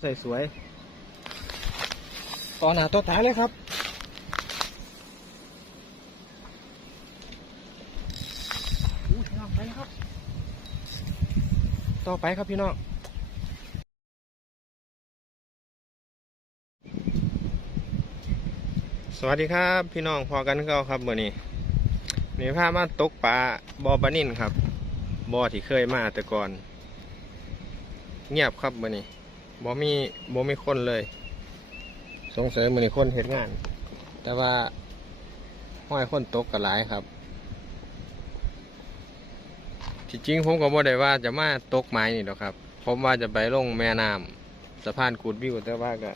ใส่สวยต่อหน้าต่อตาเลยครับอู้พี่น้องไปครับ ต่อไปครับพี่น้องสวัสดีครับพี่น้องพอกันก็ครับมื่อนี้นี่พามาตกปลาบอปลานิ่นครับบอที่เคยมาแต่ก่อน เงียบครับมื่อนี้ บอมีบอมีคนเลย สงสัยมื่อนี้คนเห็นงาน แต่ว่าห้อยคนตกกันหลายครับที่จริงผมก็บ่ได้ว่าจะมาตกไม้นี่หรอกครับ ผมว่าจะไปลงแม่น้ำสะพานกูดวิวแต่ว่าก็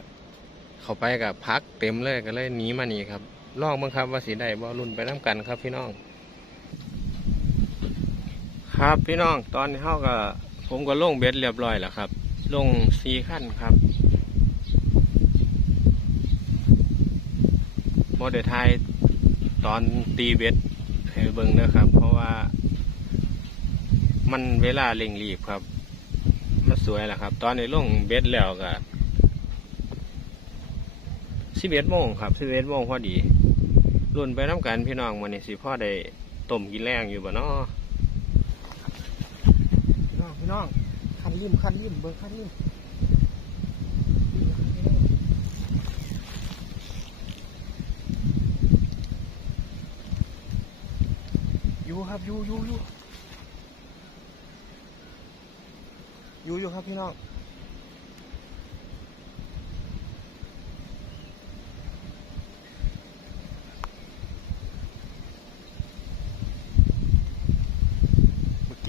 เขาไปกับพักเต็มเลยก็เลยหนีมานี่ครับลองเบิ่งครับว่าสีได้บ่รุ่นไปน้ำกันครับ พี่น้อง ครับพี่น้องตอนนี้เฮาก็ผมก็ลงเบ็ดเรียบร้อยแล้วครับ ลงสี่ขั้นครับโมเดลไทยตอนตีเบ็ดให้เบิ่งนะครับ เพราะว่า มันเวลาเร่งรีบครับ มันสวยแหละครับ ตอนนี้ลงเบ็ดแล้วก็สิบเอ็ดโมงครับสิบเอ็ดโมงพอดีรุ่นไปน้ำกันพี่น้องวันนี้สิพ่อได้ต้มกินแรงอยู่บ่เนาะพี่น้องพี่น้อง ยิ่มคันริมเบิ่งคันริมอยู่ครับอยู่อยู่อยู่อยู่อยู่ครับพี่น้อง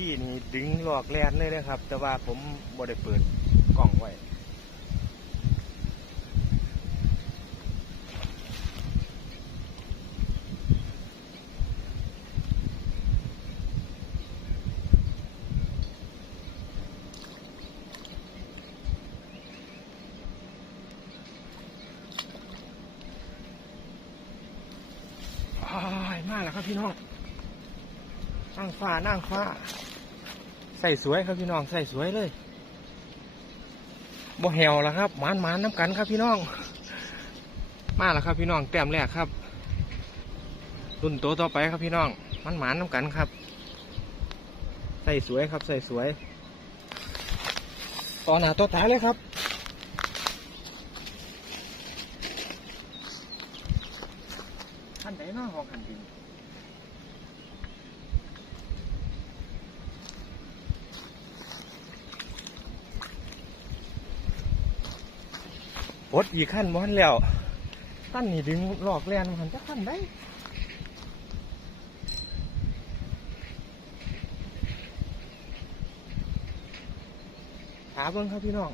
กี้นี่ดึงหลอกแลนเลยนะครับ แต่ว่าผมบ่ได้เปิดกล้องไว้อ้ายมาแล้วครับพี่น้องนั่งฟ้านั่งฟ้า ใส่สวยครับพี่น้องใส่สวยเลยบ่แหวแล้วครับหมานหมานน้ำกันครับพี่น้อง มาแล้วครับพี่น้องแต้มแรกครับ รุ่นโตต่อไปครับพี่น้องมันหมานน้ำกันครับ ใส่สวยครับใส่สวยต่อหน้าต่อตาเลยครับท่านไหนน้าหองหันดิน อดอีกขั้นบอนแล้วตั้นนี่ดึงหลอกแลนมันจะขั้นได้หาเบิ่งครับพี่น้อง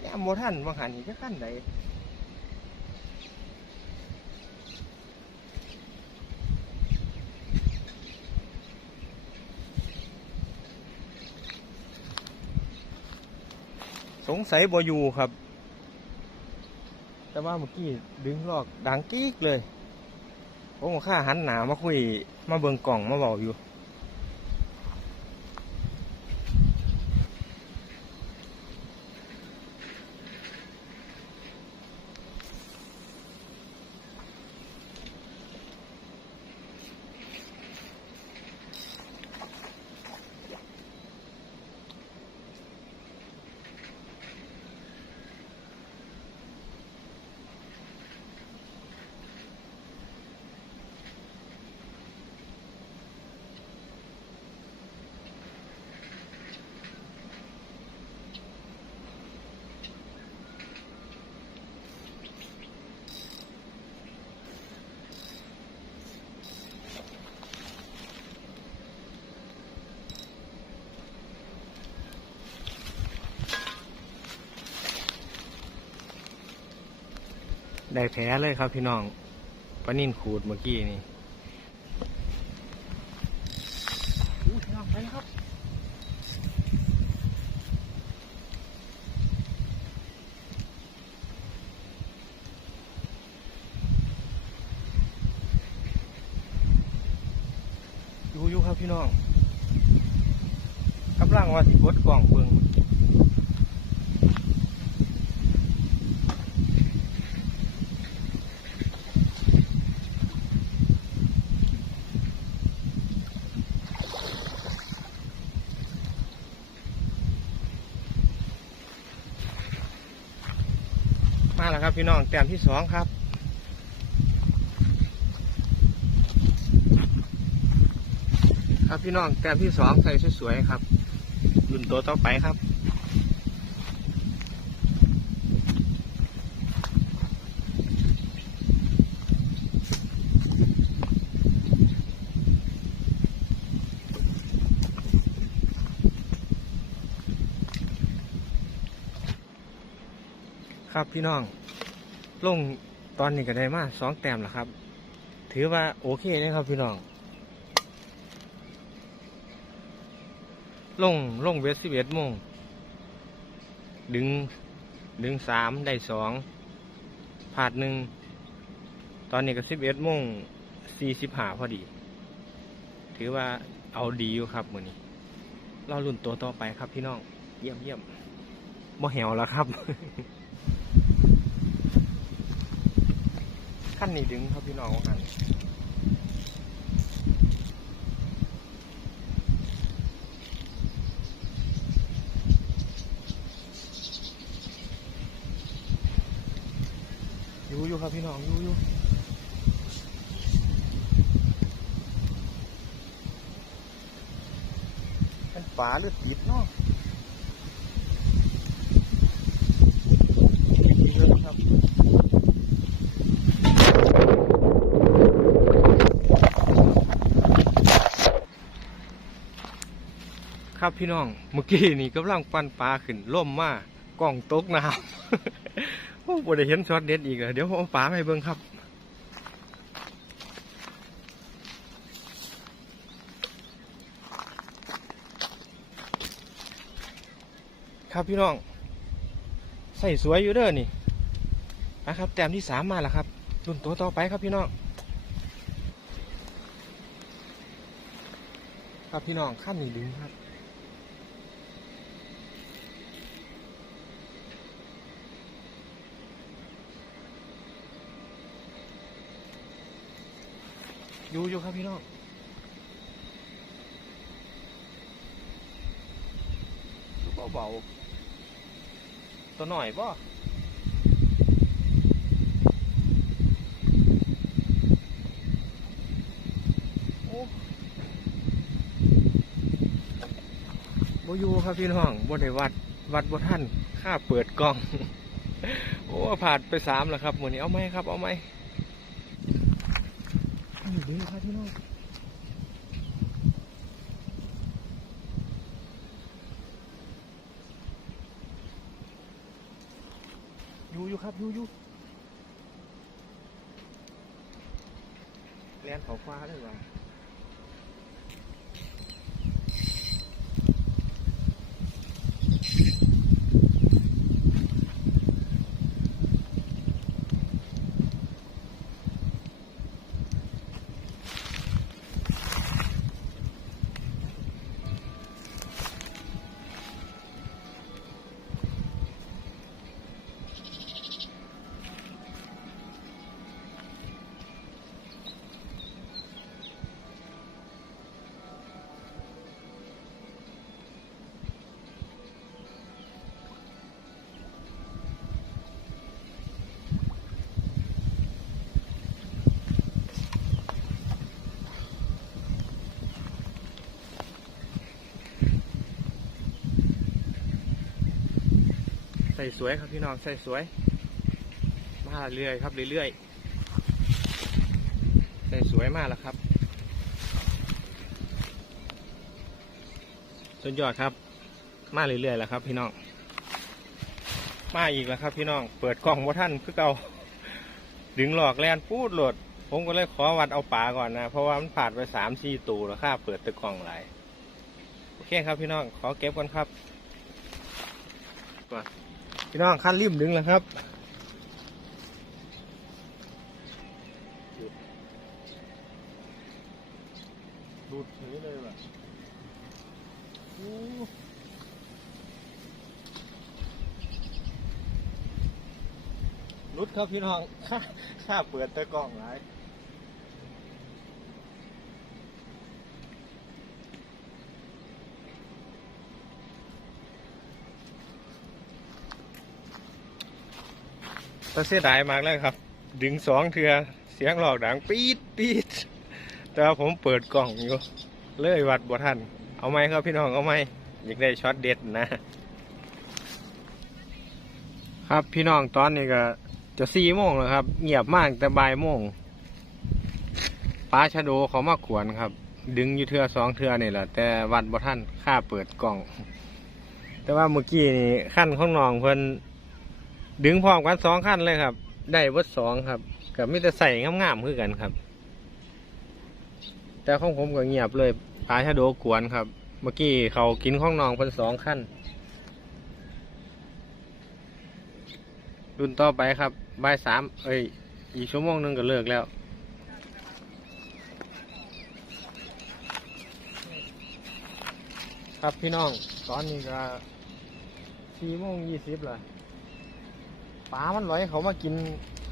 แย่โมท่านบางหันนี่จะขั้นได้ สงสัยบอยู่ครับ แต่ว่าเมื่อกี้ดึงลอกดังกิ๊กเลยผมก็ข้าหันหนามาคุยมาเบิ่งกล่องมาบอกอยู่ ได้แผลเลยครับพี่น้องปลานิ่นขูดเมื่อกี้นี่อู้พี่น้องไปแล้วครับอยู่อยู่ครับพี่น้องกำลังำลังว่าสิกดกล่องเบิ่งมาแล้วครับ พี่น้องแต้มที่สองครับครับพี่น้องแต้มที่สองใส่สวยๆครับรุ่นตัวต่อไปครับครับพี่น้อง ลงตอนนี้ก็ได้มาสองแต้มแล้วครับ ถือว่าโอเคเลยครับพี่น้องลงลงเวสสิบเอ็ดโมงดึงดึงสามได้สองผาดหนึ่งตอนนี้ก็สิบเอ็ดโมงสี่สิบห้าพอดี ถือว่าเอาดีอยู่ครับมือนี้เราลุ่นตัวต่อไปครับพี่น้อง เยี่ยมเยี่ยมบ่แหวแล้วครับ ขั้นนี้ดึงครับพี่น้องกันอยู่อยู่ครับพี่น้องอยู่อยู่เป็นฝาหรือติดเนาะติดเลยครับ ครับพี่น้อง เมื่อกี้นี่กำลังปั้นปลาขึ้นล่มมากกล้องตกน้ำโอ้บ่ได้เห็นช็อตเด็ดอีกเหรอเดี๋ยวผมเอาปลาให้เบิ่งครับ ครับพี่น้อง ใส่สวยอยู่เด้อนี่นะครับแต้มที่สามมาแล้วครับรุ่นตัวต่อไปครับพี่น้องครับพี่น้องข้ามนี่ดึงครับ อยู่อยู่ครับพี่น้องเบาๆตัวหน่อยป่ะโอ้บ่อยู่ครับพี่น้องบ่ได้วัด วัดบ่ท่านค่าเปิดกล้อง โอ้ผ่านไปสามแล้วครับหมือนี้เอาไหมครับ เอาไหม อยู่ดีครับที่น้องอยู่อยู่ครับอยู่อยู่เลียนเขาฟ้าเลยว่า ส่สวยครับพี่น้องใส่สวย มาเรื่อยครับเรื่อยๆใส่สวยมากแล้วครับสุดยอดครับ มาเรื่อยๆแล้วครับ พี่น้อง มาอีกแล้วครับ พี่น้อง เปิดกล้องว่าท่านคือเก่าดึงหลอกแลนพูดโหลด ผมก็เลยขอวัดเอาป่าก่อนนะ เพราะว่ามันผ่านไปสามสี่ตูแล้วค่าเปิดตะกล้องหลายโอเคครับพี่น้อง ขอเก็บก่อนครับก่อน พี่น้องขั้นริมดึงแล้วครับดูดเฉยเลยว่ะรุดครับพี่น้องข้าเปิดตะกล้องหลาย แต่เสียดายมากเลยครับ ดึงสองเทือเสียงหลอกดังปี๊ดปี๊ดแต่ว่าผมเปิดกล่องอยู่ เลยวัดบ่ทัน เอาไหมครับพี่น้องเอาไหมอยากได้ช็อตเด็ดนะ ครับพี่น้องตอนนี้ก็จะสี่โมงแล้วครับ เงียบมากแต่บ่ายโมงปลาชะโดเขามาขวนครับ ดึงอยู่เทือสองเทือนี่แหละแต่วัดบ่ท่านค่าเปิดกล่อง แต่ว่าเมื่อกี้นี่ขั้นของน้องเพิ่น ดึงพร้อมกันสองขั้นเลยครับ ได้เบิดสองครับกับมิต่ใส่งามๆคือกันครับ แต่ของผมก็เงียบเลยปลาชะโดกวนครับ เมื่อกี้เขากินข้องน้องเพิ่นสองขั้นรุ่นต่อไปครับบ่ายสามเอ้ยอีกชั่วโมงหนึงก็เลิกแล้ว ครับพี่น้อง ตอนนี้ก็สี่โมงยี่สิบละ ปลามันลอยเขามากิน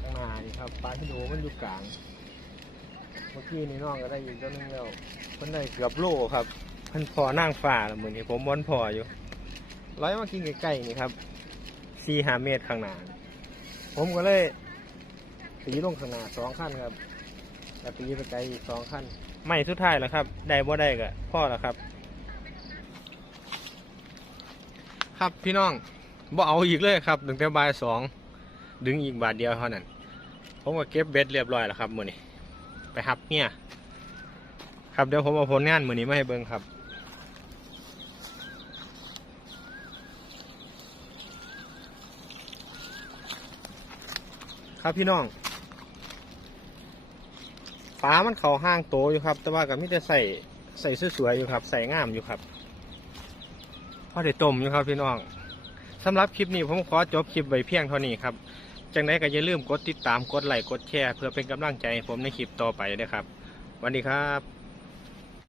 ข้างหน้านี่ครับปลาที่โดมันอยู่กลาง เมื่อกี้นี่น้องก็ได้อีกตัวหนึงแล้วเพิ่นได้เกือบโลครับเพิ่นพอนั่งฝ่าแล้วมือนี้ผมบอนพออยู่ร้อยมากินใกล้ๆนี่ครับสี่ห้าเมตรข้างหน้าผมก็เลยตีลงข้างหน้าสองขั้นครับแล้วตีไปไกลอีกสองขั้นไม่สุดท้ายแล้วครับ ได้บ่ได้ก็พ่อแล้วครับ ครับพี่น้องบ่เอาอีกเลยครับถึงแต่บ่ายสอง ดึงอีกบาทเดียวเท่านั้น ผมก็เก็บเบ็ดเรียบร้อยแล้วครับมือนี้ ไปหับเนี่ยครับเดี๋ยวผมเอาผลงานมือนี้มาให้เบิ่งครับครับพี่น้องปลามันเขาห้างโตอยู่ครับ แต่ว่ากับมิแต่ใส่ใส่สวยๆอยู่ครับ ใส่งามอยู่ครับพอได้ต้มอยู่ครับพี่น้องสำหรับคลิปนี้ผมขอจบคลิปไว้เพียงเท่านี้ครับ จังไดก็อย่าลืมกดติดตามกดไลค์กดแชร์เพื่อเป็นกำลังใจให้ผมในคลิปต่อไปนะครับ วันดีครับ